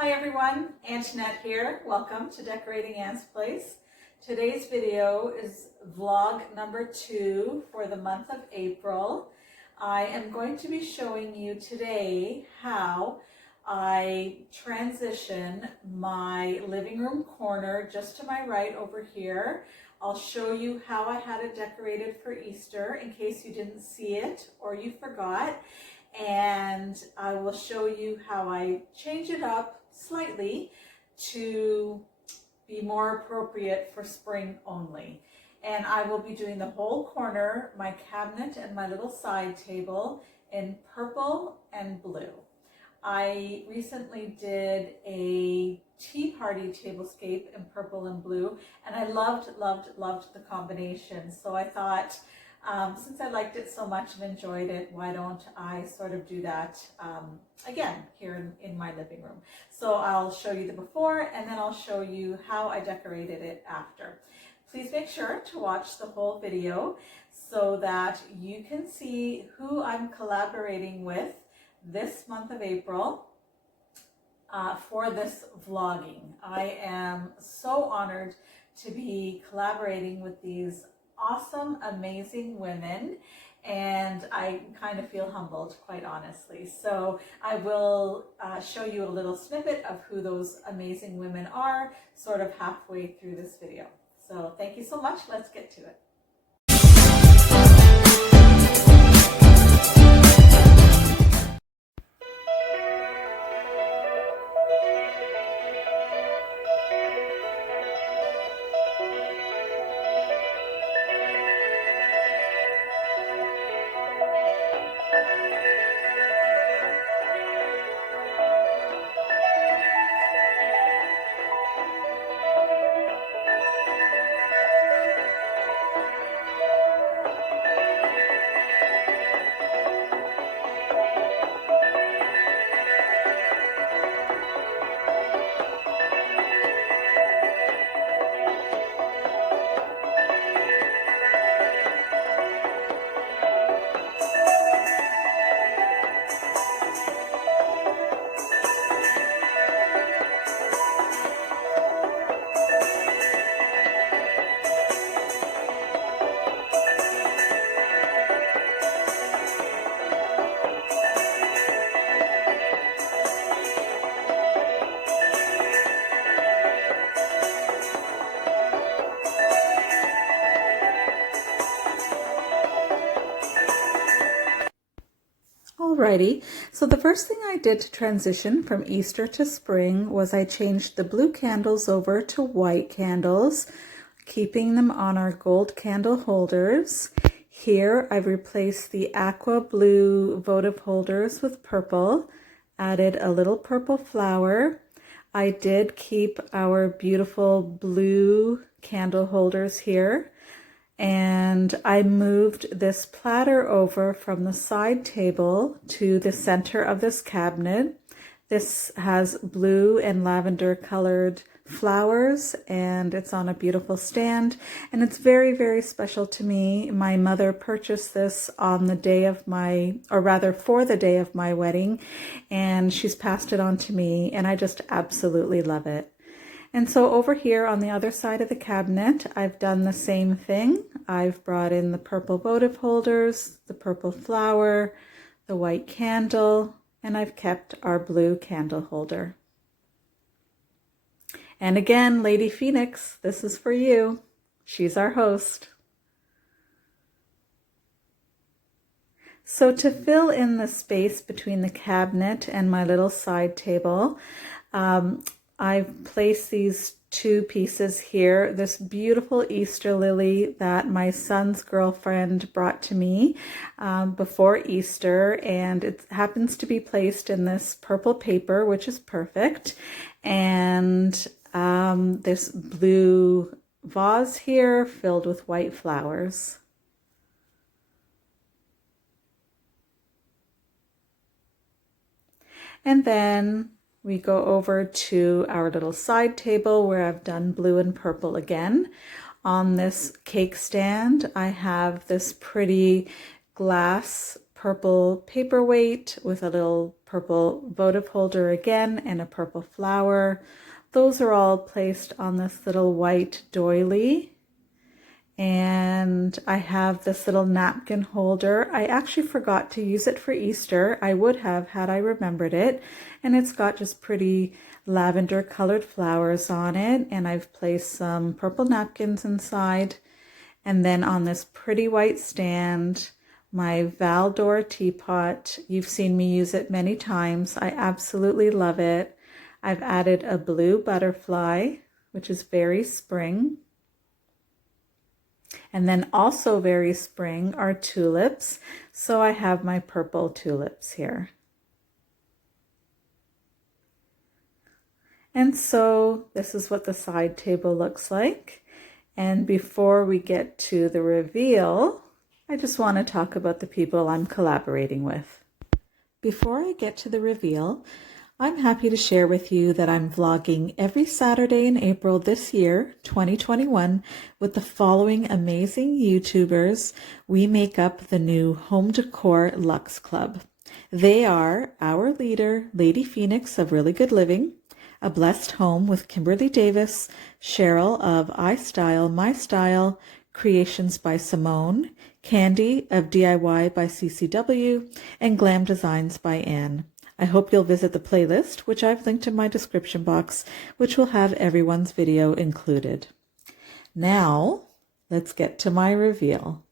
Hi everyone, Antoinette here. Welcome to Decorating Anne's Place. Today's video is vlog number 2 for the month of April. I am going to be showing you today how I transition my living room corner just to my right over here. I'll show you how I had it decorated for Easter in case you didn't see it or you forgot. And I will show you how I change it up slightly to be more appropriate for spring only. And I will be doing the whole corner, my cabinet and my little side table in purple and blue. I recently did a tea party tablescape in purple and blue, and I loved the combination. So I thought, since I liked it so much and enjoyed it, why don't I sort of do that again here in my living room. So I'll show you the before and then I'll show you how I decorated it after. Please make sure to watch the whole video so that you can see who I'm collaborating with this month of April for this vlogging. I am so honored to be collaborating with these awesome, amazing women, and I kind of feel humbled, quite honestly. So I will show you a little snippet of who those amazing women are sort of halfway through this video. So thank you so much. Let's get to it. Alrighty, so the first thing I did to transition from Easter to spring was I changed the blue candles over to white candles, keeping them on our gold candle holders. Here I've replaced the aqua blue votive holders with purple, added a little purple flower. I did keep our beautiful blue candle holders here. And I moved this platter over from the side table to the center of this cabinet. This has blue and lavender colored flowers and it's on a beautiful stand, and it's very, very special to me. My mother purchased this on the day of for the day of my wedding, and she's passed it on to me, and I just absolutely love it. And so over here on the other side of the cabinet, I've done the same thing. I've brought in the purple votive holders, the purple flower, the white candle, and I've kept our blue candle holder. And again, Lady Phoenix, this is for you. She's our host. So to fill in the space between the cabinet and my little side table, I've placed these two pieces here. This beautiful Easter lily that my son's girlfriend brought to me before Easter, and it happens to be placed in this purple paper, which is perfect. And this blue vase here filled with white flowers. And then we go over to our little side table where I've done blue and purple again. On this cake stand, I have this pretty glass purple paperweight with a little purple votive holder again and a purple flower. Those are all placed on this little white doily. And I have this little napkin holder. I actually forgot to use it for Easter. I would have had I remembered it. And it's got just pretty lavender colored flowers on it. And I've placed some purple napkins inside. And then on this pretty white stand, my Valdor teapot. You've seen me use it many times. I absolutely love it. I've added a blue butterfly, which is very spring. And then also very spring are tulips. So I have my purple tulips here. And so this is what the side table looks like. And before we get to the reveal, I just want to talk about the people I'm collaborating with. Before I get to the reveal, I'm happy to share with you that I'm vlogging every Saturday in April this year, 2021, with the following amazing YouTubers. We make up the new Home Decor Luxe Club. They are our leader, Lady Phoenix of Really Good Living, A Blessed Home with Kimberly Davis, Sheryl of ISTYLEMYSTYLE, Creations by Simone, Candy of DIY by CCW, and Glam Designs by Anne. I hope you'll visit the playlist, which I've linked in my description box, which will have everyone's video included. Now, let's get to my reveal.